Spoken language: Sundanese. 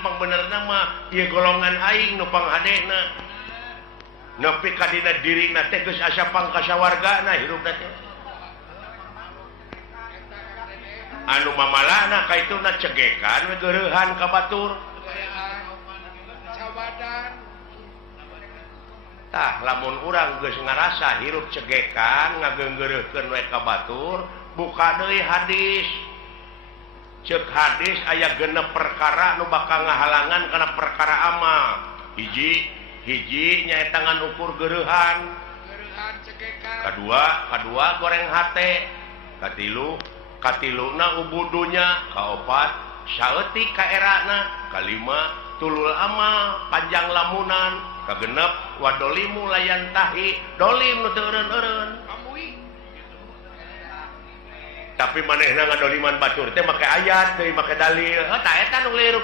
pang bener nama golongan aing nupang hadena nepi ka dina dirina teh geus asa pangkasawargana hirup teh anu mamalahna kaituna cegekan we geurehan ka batur tah lamun urang geus ngarasa hirup cegekan ngageunggeureukkeun we ka batur buka deui hadis ceuk hadis aya genep perkara nu bakal ngahalangan kana perkara amal hiji nyaeta ngan ukur geurehan kadua goreng hate katiluna ubudunya kaopat saeutik ka erana kalima tulul amal panjang lamunan kagenep wadolimu layan tahi dolim nu teu eureun-eureun tapi manehna ngadoliman batur teh make ayat teh make dalil eta nu ngelirup